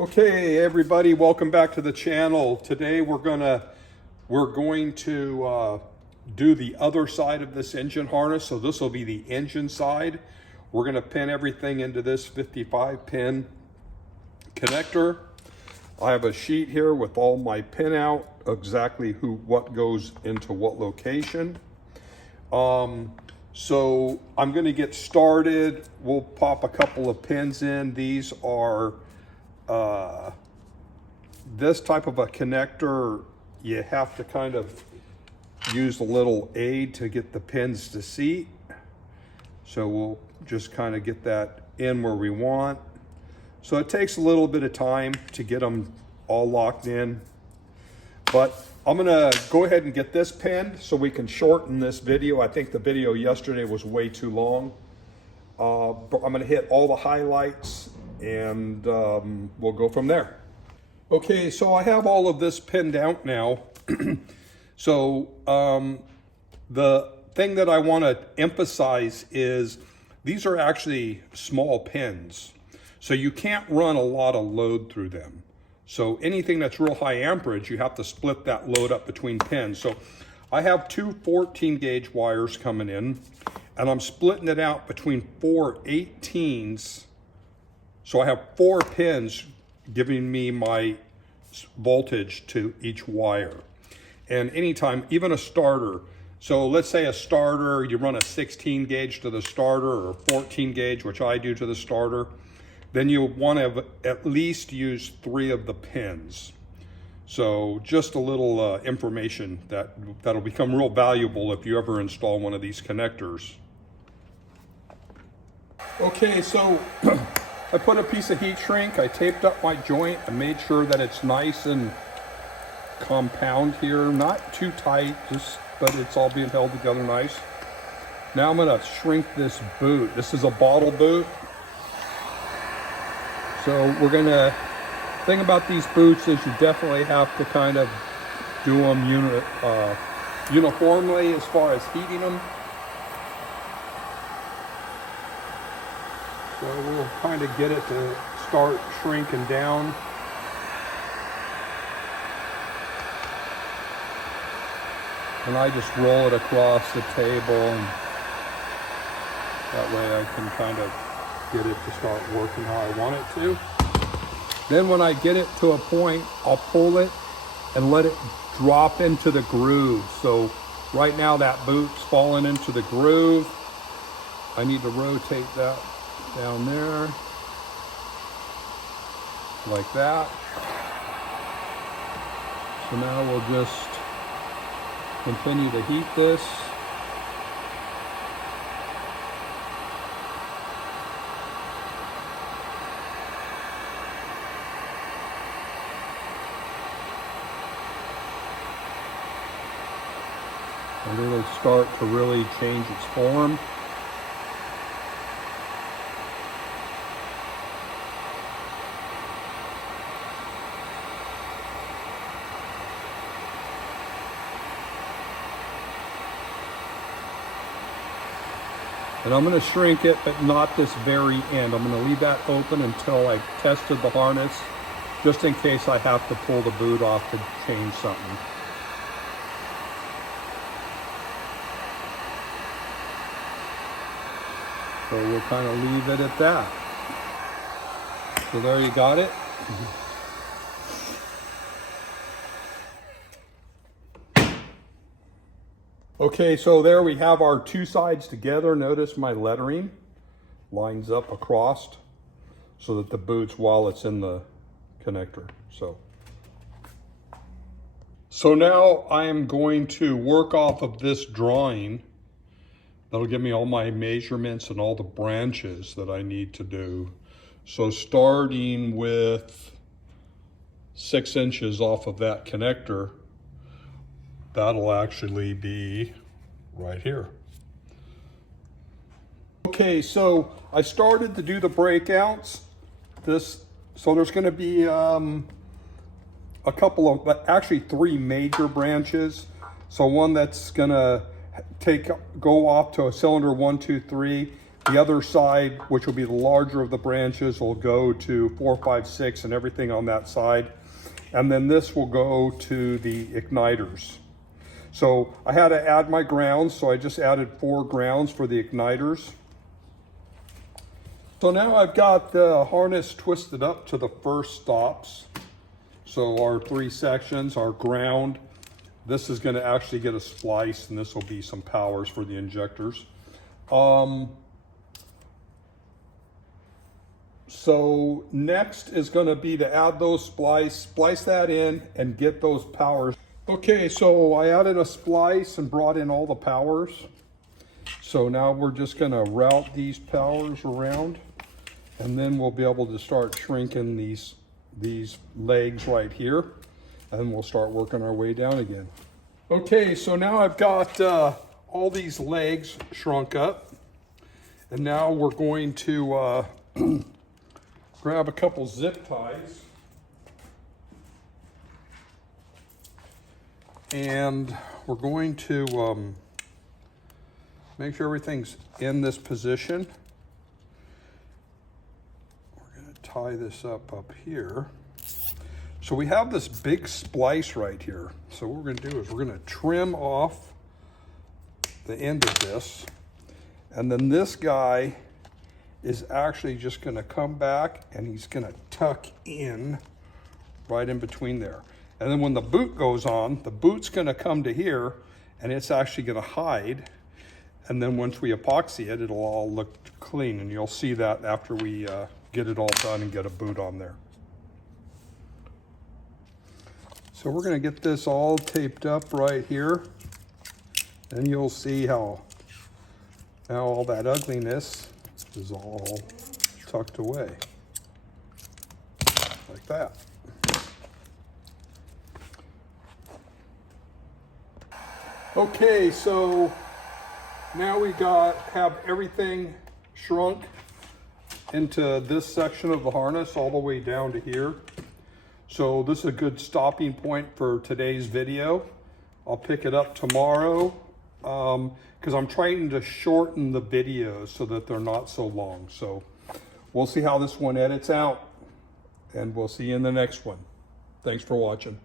Okay, everybody, welcome back to the channel. Today we're going to do the other side of this engine harness. So this will be the engine side. We're going to pin everything into this 55 pin connector. I have a sheet here with all my pin out, exactly what goes into what location. So I'm going to get started. We'll pop a couple of pins in. These are this type of a connector. You have to kind of use a little aid to get the pins to seat. So we'll just kind of get that in where we want. So it takes a little bit of time to get them all locked in, but I'm gonna go ahead and get this pinned so we can shorten this video. I think the video yesterday was way too long. But I'm gonna hit all the highlights and we'll go from there. Okay, so I have all of this pinned out now. So the thing that I want to emphasize is these are actually small pins. So you can't run a lot of load through them. So anything that's real high amperage, you have to split that load up between pins. So I have two 14 gauge wires coming in, and I'm splitting it out between four 18s. So I have 4 pins giving me my voltage to each wire. And anytime, even a starter, so let's say a starter, you run a 16 gauge to the starter or 14 gauge, which I do to the starter, then you'll want to at least use 3 of the pins. So just a little information that'll become real valuable if you ever install one of these connectors. Okay, so I put a piece of heat shrink, I taped up my joint, I made sure that it's nice and compound here, not too tight, but it's all being held together nice. Now I'm gonna shrink this boot. This is a bottle boot. So thing about these boots is you definitely have to kind of do them uniformly as far as heating them. So we'll kind of get it to start shrinking down. And I just roll it across the table, and that way I can kind of get it to start working how I want it to. Then when I get it to a point, I'll pull it and let it drop into the groove. So right now that boot's falling into the groove. I need to rotate that down there, like that. So now we'll just continue to heat this. And it'll start to really change its form. And I'm going to shrink it, but not this very end. I'm going to leave that open until I've tested the harness, just in case I have to pull the boot off to change something. So we'll kind of leave it at that. So there you got it. Okay, so there we have our 2 sides together. Notice my lettering lines up across so that the boot's while it's in the connector. So now I am going to work off of this drawing. That'll give me all my measurements and all the branches that I need to do. So starting with 6 inches off of that connector, that'll actually be right here. Okay, so I started to do the breakouts. So there's going to be a couple of, actually 3 major branches. So one that's going to go off to a cylinder 1, 2, 3. The other side, which will be the larger of the branches, will go to 4, 5, 6 and everything on that side. And then this will go to the igniters. So I had to add my grounds, so I just added 4 grounds for the igniters. So now I've got the harness twisted up to the first stops. So our 3 sections, our ground, this is going to actually get a splice, and this will be some powers for the injectors. So next is going to be to add those splice that in and get those powers. Okay, so I added a splice and brought in all the powers. So now we're just going to route these powers around, and then we'll be able to start shrinking these legs right here, and we'll start working our way down again. Okay, so now I've got all these legs shrunk up, and now we're going to grab a couple zip ties, and we're going to make sure everything's in this position. We're going to tie this up here. So we have this big splice right here. So what we're going to do is we're going to trim off the end of this, and then this guy is actually just going to come back and he's going to tuck in right in between there. And then when the boot goes on, the boot's going to come to here, and it's actually going to hide. And then once we epoxy it, it'll all look clean, and you'll see that after we get it all done and get a boot on there. So we're going to get this all taped up right here, and you'll see how now all that ugliness is all tucked away like that. Okay, so now we have everything shrunk into this section of the harness all the way down to here. So this is a good stopping point for today's video. I'll pick it up tomorrow because I'm trying to shorten the videos so that they're not so long. So we'll see how this one edits out, and we'll see you in the next one. Thanks for watching.